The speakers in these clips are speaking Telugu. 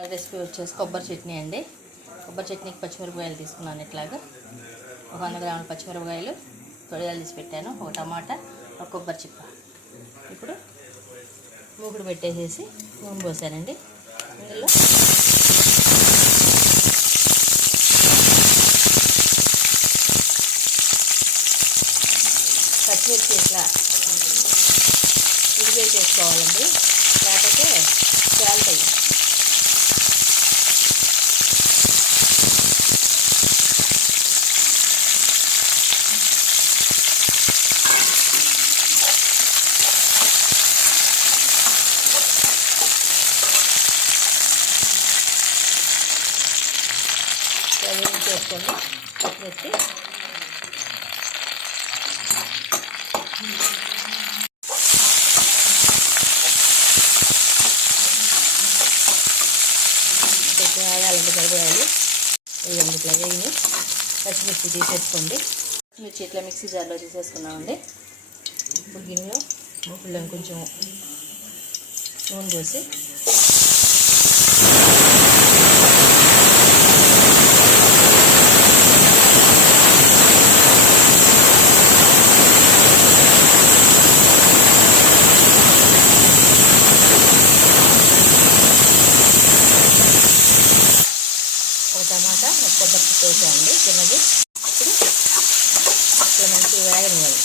రెసిపీ వచ్చేసి కొబ్బరి చట్నీ అండి. కొబ్బరి చట్నీకి పచ్చిమిరపకాయలు తీసుకున్నాను. ఇట్లాగా ఒక 100 గ్రాముల పచ్చిమిరపకాయలు తొడియాలు తీసి పెట్టాను, ఒక టమాటా, ఒక కొబ్బరి చిప్ప. ఇప్పుడు మూకుడు పెట్టేసేసి నూనె పోసానండి. ఇందులో పచ్చిమిర్చి ఇట్లా ఉడిపే చేసుకోవాలండి, లేకపోతే కాలుతాయి. ఏం చేసుకోండి పచ్చిమిర్చి. ఆగాలంటే సరిపోయాలి. ఇవన్నీ ఇట్లా వేయి పచ్చిమిర్చి తీసేసుకోండి. పచ్చిమిర్చి ఇట్లా మిక్సీ జార్లో తీసేసుకున్నామండి. ఇప్పుడు గిన్నెలో మూకుల్లో కొంచెం నూనె పోసి ఒక టమాటా, ఒక కొబ్బరి చిప్ప వేసామండి చిన్నది. ఇప్పుడు ఇట్లా మంచిగా వేగనివ్వాలి.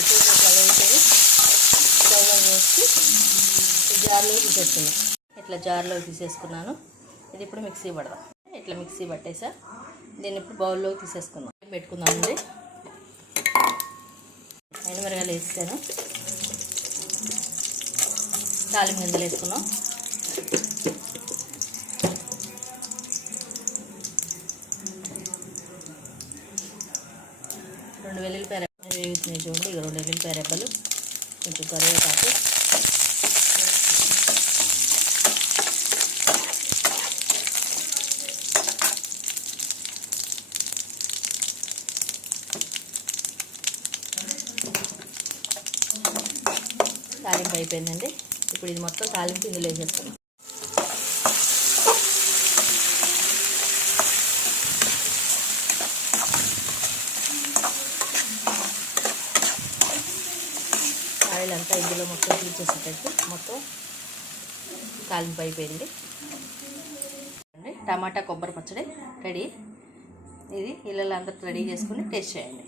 ఇట్లా వేసేది స్టవ్లో వేసి జార్లో తీసేసుకున్నాను. ఇట్లా జార్లో తీసేసుకున్నాను. ఇది ఇప్పుడు మిక్సీ పడదాం. ఇట్లా మిక్సీ పట్టేసా. దీన్ని ఇప్పుడు బౌల్లో తీసేసుకుందాం. పెట్టుకుందామండి. ఎండుమిరగాయలు వేసాను, తాలింపు గింజలు వేసుకున్నాం, రెండు వెల్లుల్లిపాయ రెబ్బలు వేగుతున్నాయి చూడండి. ఇక 2 వెల్లుల్లిపాయ రెబ్బలు, కొంచెం కరివేపాకు, తాలింపు అయిపోయిందండి. ఇప్పుడు ఇది మొత్తం తాలింపు ఇందులో వేసేస్తున్నాం. ఆయిల్ అంతా ఇందులో మొత్తం తీసేసేటట్టు మొత్తం తాలింపు అయిపోయింది. టమాటా కొబ్బరి పచ్చడి రెడీ. ఇది ఇళ్ళలో అందరూ రెడీ చేసుకుని టేస్ట్ చేయండి.